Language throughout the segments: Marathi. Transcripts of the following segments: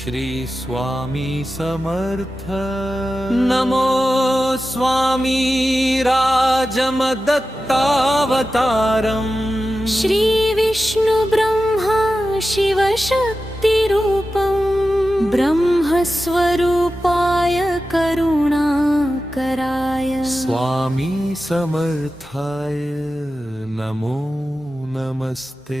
श्री स्वामी समर्थ नमो स्वामी राजमदत्तावतारम् श्रीविष्णु ब्रह्मा शिवशक्तिरूपं ब्रह्मस्वरूपाय करुणाकराय स्वामी समर्थाय नमो नमस्ते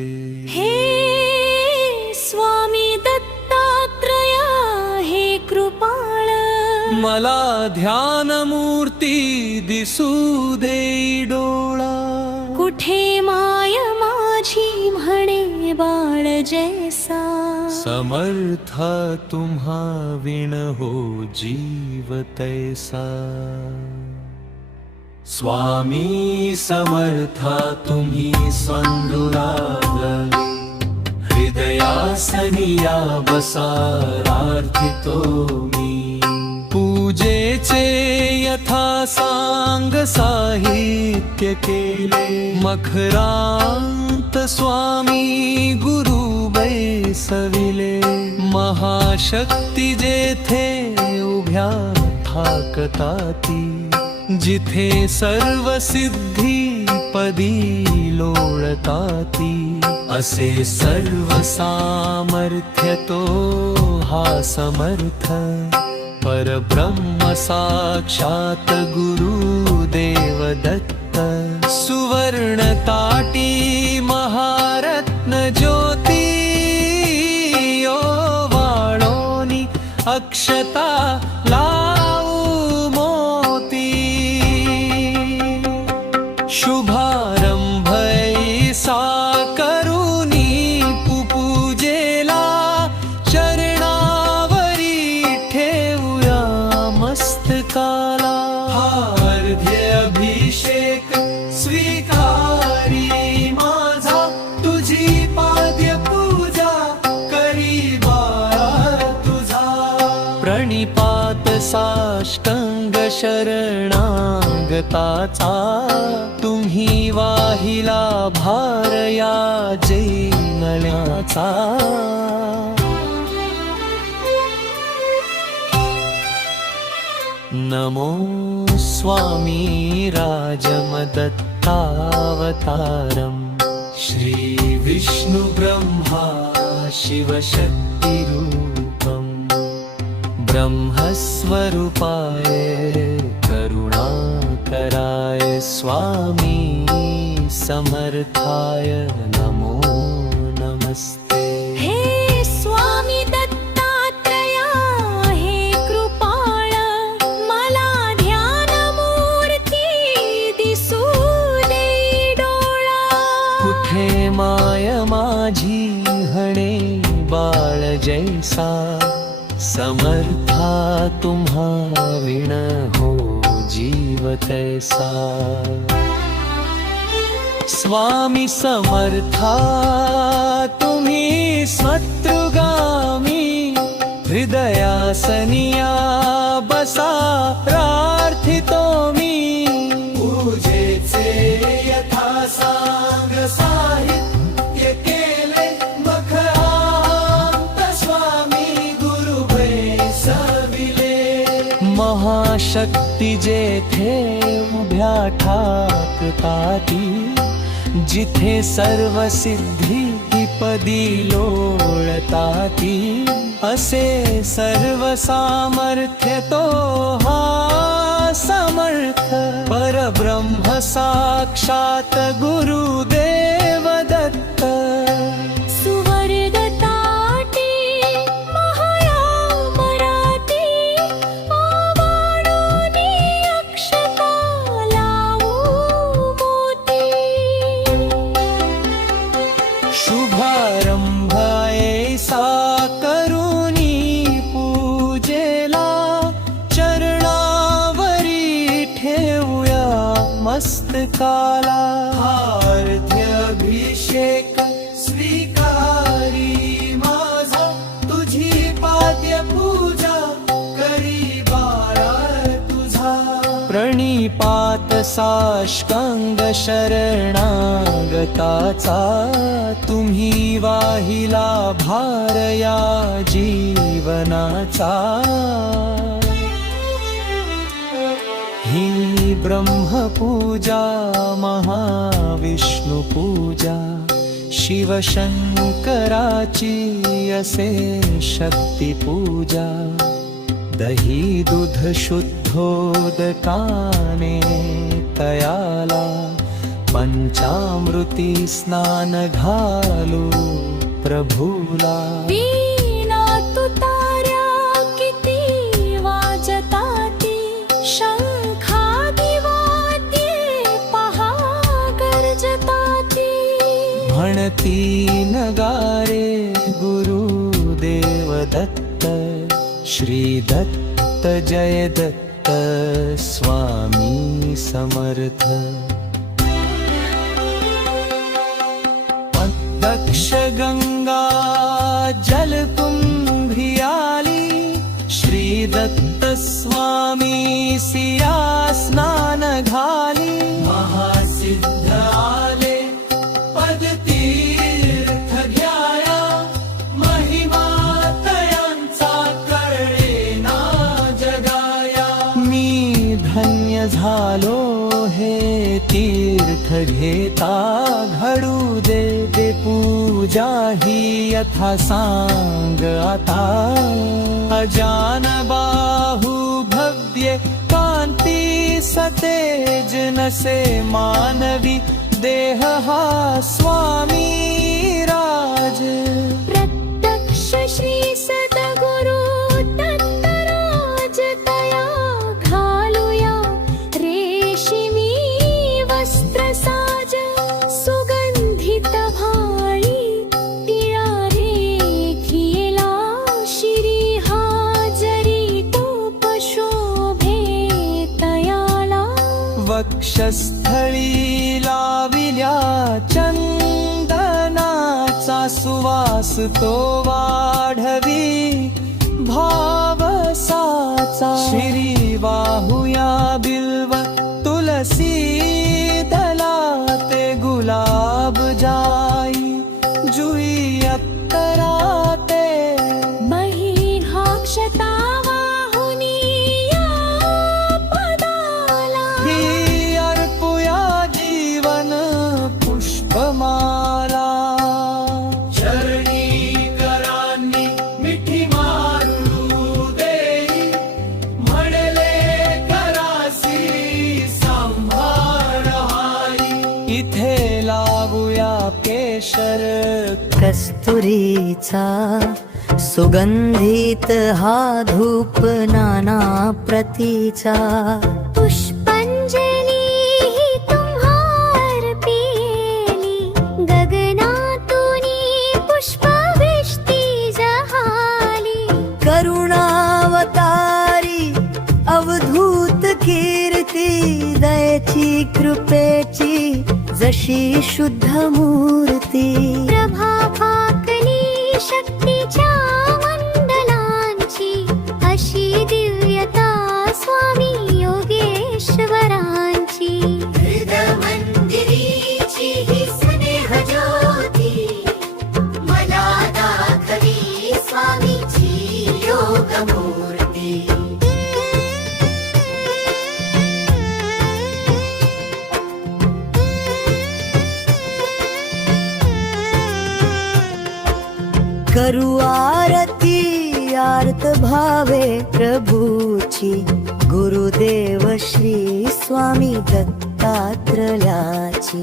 मला ध्यान मूर्ति कुठे माय माझी म्हणे बाळ समर्था समर्थ हो जीव तैसा स्वामी समर्थ तुम्ही सन्दुराल हृदयासनिया बसारार्थितो मी चे यथा के मखरांत स्वामी गुरु बै सविले महाशक्ति थे उभ्या थाकताती जिथे सर्व सिद्धि द्रौपदी लोळताती असे सर्वसामर्थ्यतो हा समर्थ परब्रह्म साक्षात् दत्त सुवर्णताटी महारत्न यो वाणोनि अक्षता प्रणिपात साष्टंग शरणांगताचा तुम्ही वाहिला भारया जैनल्याचा नमो स्वामी राजमदत्तावतारम् श्रीविष्णुब्रह्मा शिवशक्तिरूप ब्रह्मस्वरूपाय करुणाकराय स्वामी समर्थाय नमो तुम्हा विण हो जीव तैसा स्वामी समर्था तुम्ही शत्रुगामी सनिया शक्ती जेथे उभ्या ठाकताती जिथे सर्व सिद्धी पदी लोळताती असे सर्व सामर्थ्य तो हा समर्थ परब्रह्म साक्षात गुरु मस्तकाला अभिषेक स्वीकारी माझा तुझी पाद्य पूजा करी बाळा तुझा प्रणिपात साष्टांग शरणागताचा तुम्ही वाहिला भारया जीवनाचा ही ब्रह्मपूजा महाविष्णुपूजा शिवशङ्कराची असे शक्तिपूजा दही दुध शुद्धोदकाने तयाला पञ्चामृती स्नान प्रभूला प्रभुला ीनगारे गुरुदेवदत्त श्री दत्त जय दत्त स्वामी समर्थ समर्थक्ष गङ्गा जलकुम्भियाले श्री दत्त स्वामी घाली तीर्थघेता दे दे पूजा ही यथा अजान बाहु भव्य कांति सतेज न से मानवी हा स्वामी राज प्रत्यक्ष श्री वक्षस्थळी लाविल्या चंदनाचा सुवास तो वाढवी भावसाचा श्री वाहुया बिल्व तुलसी तुरीचा सुगंधित हा धूप नाना प्रतीचा पुष्पंजली करुणावतारी अवधूत कीर्ती दयची कृपेची जशी शुद्ध मूर्ती गरुर्तभावे प्रभुचि गुरुदेव श्री स्वामी दत्तात्रलाची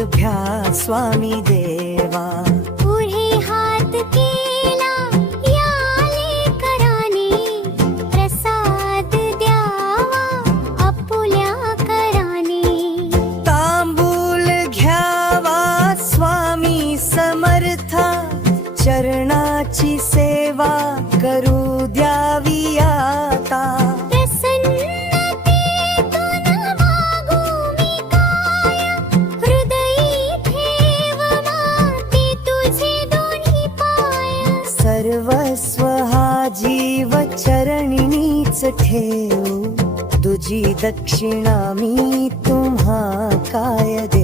గురుభ్యా స్వామి దేవా जी दक्षिणा मी तुम्हा काय दे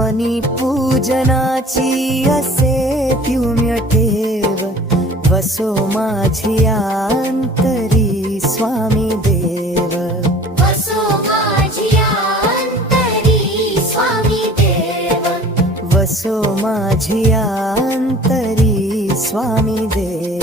मनी पूजनाची असे प्युम्य ठेव वसो माझी अंतरी स्वामी देव वसो माझी अंतरी स्वामी देव वसो माझी अंतरी स्वामी देव